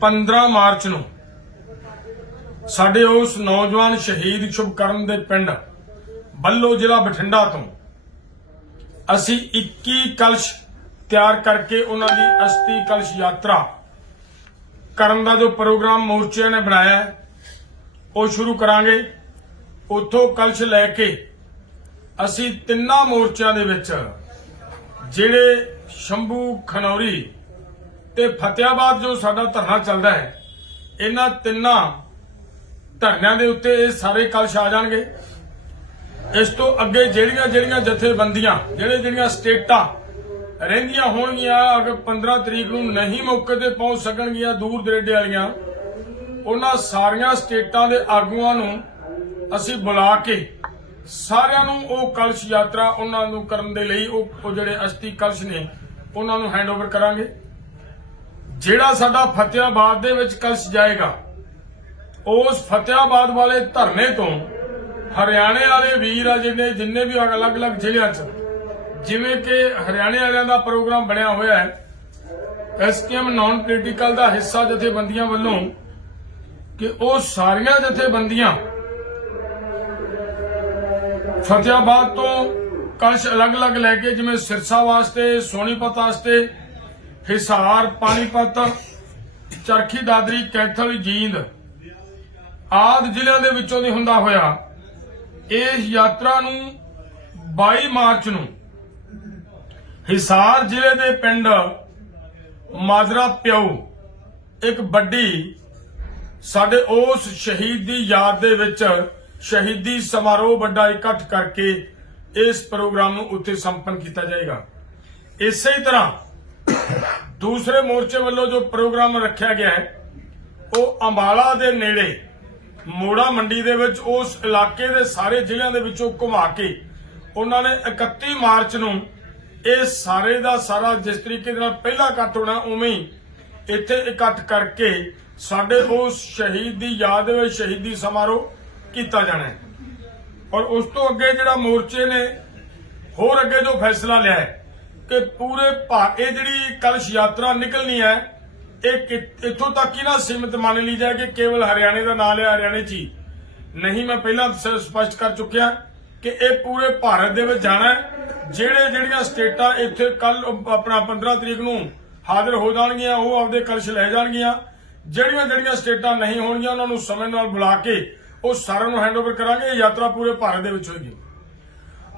15 March ਨੂੰ ਸਾਡੇ ਉਸ ਨੌਜਵਾਨ ਸ਼ਹੀਦ ਸ਼ੁਭਕਰਨ ਦੇ ਪਿੰਡ ਬੱਲੋ ਜ਼ਿਲ੍ਹਾ ਬਠਿੰਡਾ ਤੋਂ ਅਸੀਂ 21 ਕਲਸ਼ ਤਿਆਰ ਕਰਕੇ ਉਹਨਾਂ ਦੀ ਅਸਤੀ ਕਲਸ਼ ਯਾਤਰਾ ਕਰਨ ਦਾ ਜੋ ਪ੍ਰੋਗਰਾਮ ਮੋਰਚੇ ਨੇ ਬਣਾਇਆ ਉਹ ਸ਼ੁਰੂ ਕਰਾਂਗੇ। ਉਥੋਂ ਕਲਸ਼ ਲੈ ਕੇ ਅਸੀਂ ਤਿੰਨਾਂ ਮੋਰਚਿਆਂ ਦੇ ਵਿੱਚ ਜਿਹੜੇ ਸ਼ੰਭੂ ਖਨੌਰੀ ਤੇ ਫਤਿਆਬਾਦ ਜੋ ਸਾਡਾ ਧਰਨਾ ਚੱਲਦਾ ਹੈ, ਇਹਨਾਂ ਤਿੰਨਾਂ ਧਰਨਿਆਂ ਦੇ ਉੱਤੇ ਇਹ ਸਾਰੇ ਕਲਸ਼ ਆ ਜਾਣਗੇ। ਇਸ ਤੋਂ ਅੱਗੇ ਜਿਹੜੀਆਂ ਜਿਹੜੀਆਂ ਜਥੇਬੰਦੀਆਂ, ਜਿਹੜੇ ਜਿਹੜੀਆਂ ਸਟੇਟਾਂ ਰਹਿੰਦੀਆਂ ਹੋਣਗੀਆਂ, ਅਗਰ 15 ਤਰੀਕ ਨੂੰ ਨਹੀਂ ਮੌਕੇ ਤੇ ਪਹੁੰਚ ਸਕਣਗੀਆਂ ਦੂਰ ਦਰੇਡੇ ਵਾਲੀਆਂ, ਉਹਨਾਂ ਸਾਰੀਆਂ ਸਟੇਟਾਂ ਦੇ ਆਗੂਆਂ ਨੂੰ ਅਸੀਂ ਬੁਲਾ ਕੇ ਸਾਰਿਆਂ ਨੂੰ ਉਹ ਕਲਸ਼ ਯਾਤਰਾ ਉਹਨਾਂ ਨੂੰ ਕਰਨ ਦੇ ਲਈ ਉਹ ਜਿਹੜੇ ਅਸਤੀ ਕਲਸ਼ ਨੇ, ਉਹਨਾਂ ਨੂੰ ਹੈਂਡਓਵਰ ਕਰਾਂਗੇ। ਜਿਹੜਾ ਸਾਡਾ ਫਤਿਆਬਾਦ ਦੇ ਵਿੱਚ ਕਲਸ਼ ਜਾਏਗਾ, ਉਸ ਫਤਿਆਬਾਦ ਵਾਲੇ ਧਰਨੇ ਤੋਂ ਹਰਿਆਣੇ ਵਾਲੇ ਵੀਰ ਆ ਜਿਹਨੇ ਜਿੰਨੇ ਵੀ ਅਲੱਗ-ਅਲੱਗ ਜ਼ਿਲ੍ਹਿਆਂ 'ਚ, ਜਿਵੇਂ ਕਿ ਹਰਿਆਣੇ ਵਾਲਿਆਂ ਦਾ ਪ੍ਰੋਗਰਾਮ ਬਣਿਆ ਹੋਇਆ ਹੈ, ਐਸਕੇਐਮ ਨਾਨ ਪੋਲੀਟੀਕਲ ਦਾ ਹਿੱਸਾ ਜਥੇਬੰਦੀਆਂ ਵੱਲੋਂ ਕਿ ਉਹ ਸਾਰੀਆਂ ਜਥੇਬੰਦੀਆਂ ਫਤਿਆਬਾਦ ਤੋਂ ਕਲਸ਼ ਅਲੱਗ-ਅਲੱਗ ਲੈ ਕੇ, ਜਿਵੇਂ ਸਿਰਸਾ ਵਾਸਤੇ, ਸੋਨੀਪਤ ਵਾਸਤੇ ਹਿਸਾਰ, ਪਾਣੀਪਤ, ਚਰਖੀ, ਦਾਦਰੀ, ਕੈਥਲ, ਜੀਂਦ ਆਦ ਜ਼ਿਲ੍ਹਿਆਂ ਦੇ ਵਿੱਚੋਂ ਦੀ ਹੁੰਦਾ ਹੋਇਆ ਇਸ ਯਾਤਰਾ ਨੂੰ 22 ਮਾਰਚ ਨੂੰ ਹਿਸਾਰ ਜ਼ਿਲ੍ਹੇ ਦੇ ਪਿੰਡ ਮਾਜਰਾ ਪਿਉ ਇੱਕ ਵੱਡੀ ਸਾਡੇ ਉਸ ਸ਼ਹੀਦ ਦੀ ਯਾਦ ਦੇ ਵਿੱਚ ਸ਼ਹੀਦੀ ਸਮਾਰੋਹ ਵੱਡਾ ਇਕੱਠ ਕਰਕੇ ਇਸ ਪ੍ਰੋਗਰਾਮ ਨੂੰ ਉੱਥੇ ਸੰਪੰਨ ਕੀਤਾ ਜਾਏਗਾ। ਇਸੇ ਤਰ੍ਹਾਂ ਦੂਸਰੇ ਮੋਰਚੇ ਵੱਲੋਂ ਜੋ ਪ੍ਰੋਗਰਾਮ ਰੱਖਿਆ ਗਿਆ ਹੈ, ਉਹ ਅੰਬਾਲਾ ਦੇ ਨੇੜੇ, ਮੋੜਾ ਮੰਡੀ ਦੇ ਵਿੱਚ, ਉਸ ਇਲਾਕੇ ਦੇ ਸਾਰੇ ਜ਼ਿਲ੍ਹਿਆਂ ਦੇ ਵਿੱਚੋਂ ਘੁਮਾ ਕੇ ਉਹਨਾਂ ਨੇ 31 ਮਾਰਚ ਨੂੰ ਇਹ ਸਾਰੇ ਦਾ ਸਾਰਾ ਜਿਸ ਤਰੀਕੇ ਦੇ ਨਾਲ ਪਹਿਲਾ ਇਕੱਠ ਹੋਣਾ, ਉਵੇਂ ਹੀ ਇੱਥੇ ਇਕੱਠ ਕਰਕੇ ਸਾਡੇ ਉਸ ਸ਼ਹੀਦ ਦੀ ਯਾਦ ਵਿੱਚ ਸ਼ਹੀਦੀ ਸਮਾਰੋਹ ਕੀਤਾ ਜਾਣਾ ਹੈ। ਔਰ ਉਸ ਤੋਂ ਅੱਗੇ ਜਿਹੜਾ ਮੋਰਚੇ ਨੇ, ਹੋਰ ਅੱਗੇ ਜੋ ਫੈਸਲਾ ਲਿਆ ਹੈ ਕਿ ਪੂਰੇ ਭਾ ਜਿਹੜੀ ਕਲਸ਼ ਯਾਤਰਾ ਨਿਕਲਣੀ ਹੈ, ਇਹ ਇੱਥੋਂ ਤੱਕ ਹੀ ਨਾ ਸੀਮਿਤ ਮੰਨ ਲਈ ਜਾਏ ਕਿ ਕੇਵਲ ਹਰਿਆਣੇ ਦਾ ਨਾਂ ਲਿਆ ਹਰਿਆਣੇ 'ਚ ਹੀ। ਨਹੀਂ, ਮੈਂ ਪਹਿਲਾਂ ਸਪਸ਼ਟ ਕਰ ਚੁੱਕਿਆ ਕਿ ਇਹ ਪੂਰੇ ਭਾਰਤ ਦੇ ਵਿੱਚ ਜਾਣਾ ਜਿਹੜੇ, ਜਿਹੜੀਆਂ ਸਟੇਟਾਂ ਇੱਥੇ ਕੱਲ ਆਪਣਾ 15 ਤਰੀਕ ਨੂੰ ਹਾਜ਼ਰ ਹੋ ਜਾਣਗੀਆਂ, ਉਹ ਆਪਦੇ ਕਲਸ਼ ਲੈ ਜਾਣਗੀਆਂ। ਜਿਹੜੀਆਂ ਜਿਹੜੀਆਂ ਸਟੇਟਾਂ ਨਹੀਂ ਹੋਣਗੀਆਂ, ਉਹਨਾਂ ਨੂੰ ਸਮੇਂ ਨਾਲ ਬੁਲਾ ਕੇ ਉਹ ਸਾਰਿਆਂ ਨੂੰ ਹੈਂਡਓਵਰ ਕਰਾਂਗੇ, ਇਹ ਯਾਤਰਾ ਪੂਰੇ ਭਾਰਤ ਦੇ ਵਿੱਚ ਹੋਏਗੀ।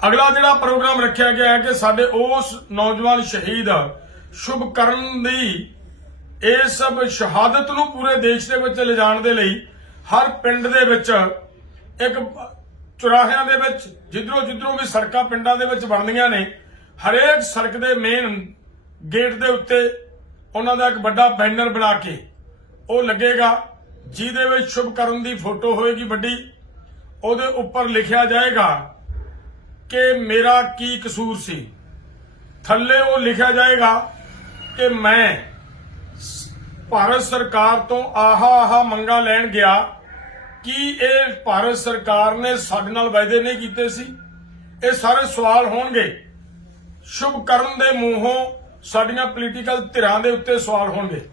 ਅਗਲਾ ਜਿਹੜਾ ਪ੍ਰੋਗਰਾਮ ਰੱਖਿਆ ਗਿਆ ਹੈ ਕਿ ਸਾਡੇ ਉਸ ਨੌਜਵਾਨ ਸ਼ਹੀਦ ਸ਼ੁਭ ਕਰਨ ਦੀ ਇਸ ਸਭ ਸ਼ਹਾਦਤ ਨੂੰ ਪੂਰੇ ਦੇਸ਼ ਦੇ ਵਿੱਚ ਲਿਜਾਣ ਦੇ ਲਈ ਹਰ ਪਿੰਡ ਦੇ ਵਿੱਚ ਇੱਕ ਚੁਰਾਹਿਆਂ ਦੇ ਵਿੱਚ, ਜਿੱਧਰੋਂ ਜਿੱਧਰੋਂ ਵੀ ਸੜਕਾਂ ਪਿੰਡਾਂ ਦੇ ਵਿੱਚ ਬਣਦੀਆਂ ਨੇ, ਹਰੇਕ ਸੜਕ ਦੇ ਮੇਨ ਗੇਟ ਦੇ ਉੱਤੇ ਉਹਨਾਂ ਦਾ ਇੱਕ ਵੱਡਾ ਬੈਨਰ ਬਣਾ ਕੇ ਉਹ ਲੱਗੇਗਾ, ਜਿਹਦੇ ਵਿੱਚ ਸ਼ੁਭ ਕਰਨ ਦੀ ਫੋਟੋ ਹੋਏਗੀ ਵੱਡੀ, ਉਹਦੇ ਉੱਪਰ ਲਿਖਿਆ ਜਾਏਗਾ ਕਿ ਮੇਰਾ ਕੀ ਕਸੂਰ ਸੀ? ਥੱਲੇ ਉਹ ਲਿਖਿਆ ਜਾਏਗਾ ਕਿ ਮੈਂ ਭਾਰਤ ਸਰਕਾਰ ਤੋਂ ਆਹਾ ਆਹਾ ਮੰਗਾ ਲੈਣ ਗਿਆ। ਕਿ ਇਹ ਭਾਰਤ ਸਰਕਾਰ ਨੇ ਸਾਡੇ ਨਾਲ ਵਾਅਦੇ ਨਹੀਂ ਕੀਤੇ ਸੀ? ਇਹ ਸਾਰੇ ਸਵਾਲ ਹੋਣਗੇ। ਸ਼ੁਭ ਕਰਨ ਦੇ ਮੂੰਹੋਂ ਸਾਡੀਆਂ ਪੋਲੀਟੀਕਲ ਧਿਰਾਂ ਦੇ ਉੱਤੇ ਸਵਾਲ ਹੋਣਗੇ।